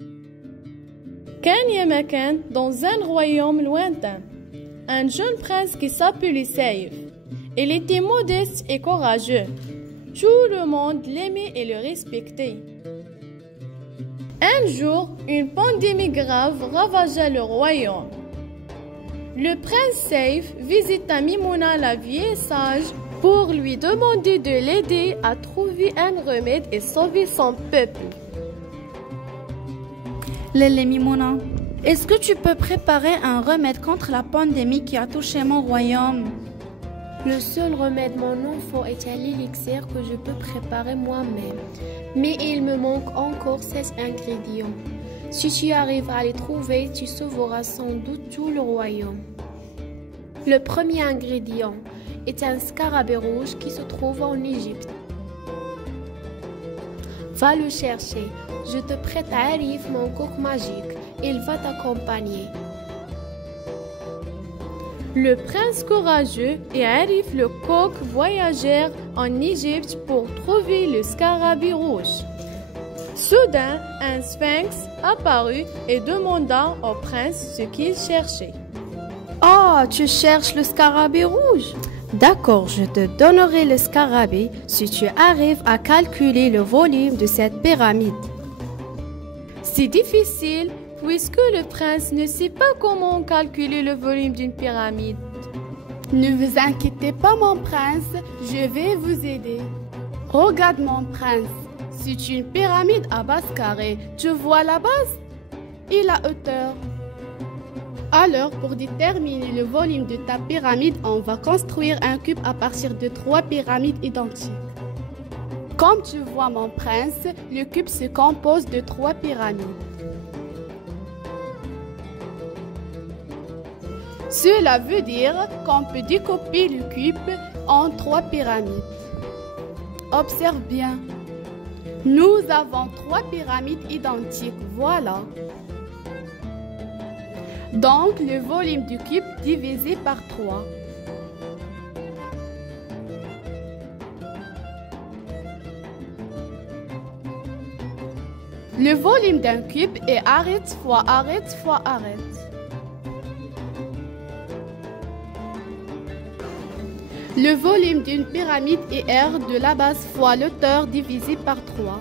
كان يا مكان dans un royaume lointain un jeune prince qui s'appelait Saïf. Il était modeste et courageux. Tout le monde l'aimait et le respectait. Un jour, une pandémie grave ravagea le royaume. Le prince Saïf visita Mimouna, la vieille sage, pour lui demander de l'aider à trouver un remède et sauver son peuple. Lélé Mimouna, est-ce que tu peux préparer un remède contre la pandémie qui a touché mon royaume? Le seul remède, mon enfant, est un élixir que je peux préparer moi-même. Mais il me manque encore 16 ingrédients. Si tu arrives à les trouver, tu sauveras sans doute tout le royaume. Le premier ingrédient est un scarabée rouge qui se trouve en Égypte. Va le chercher. Je te prête à Arif, mon coq magique. Il va t'accompagner. Le prince courageux et Arif le coq voyagèrent en Égypte pour trouver le scarabée rouge. Soudain, un sphinx apparut et demanda au prince ce qu'il cherchait. « Oh, tu cherches le scarabée rouge? D'accord, je te donnerai le scarabée si tu arrives à calculer le volume de cette pyramide. » C'est difficile puisque le prince ne sait pas comment calculer le volume d'une pyramide. Ne vous inquiétez pas, mon prince, je vais vous aider. Regarde, mon prince, c'est une pyramide à base carrée. Tu vois la base et la hauteur. Alors, pour déterminer le volume de ta pyramide, on va construire un cube à partir de 3 pyramides identiques. Comme tu vois, mon prince, le cube se compose de 3 pyramides. Cela veut dire qu'on peut découper le cube en 3 pyramides. Observe bien. Nous avons 3 pyramides identiques, voilà. Donc, le volume du cube divisé par 3. Le volume d'un cube est arête fois arête fois arête. Le volume d'une pyramide est R de la base fois l'hauteur divisé par 3.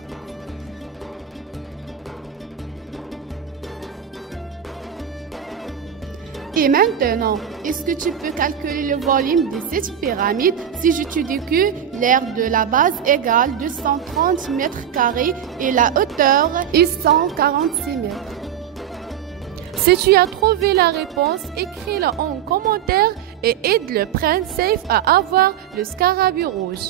Et maintenant, est-ce que tu peux calculer le volume de cette pyramide si je te dis que l'aire de la base égale 230 mètres carrés et la hauteur est 146 mètres? Si tu as trouvé la réponse, écris-la en commentaire et aide le prince Saïf à avoir le scarabée rouge.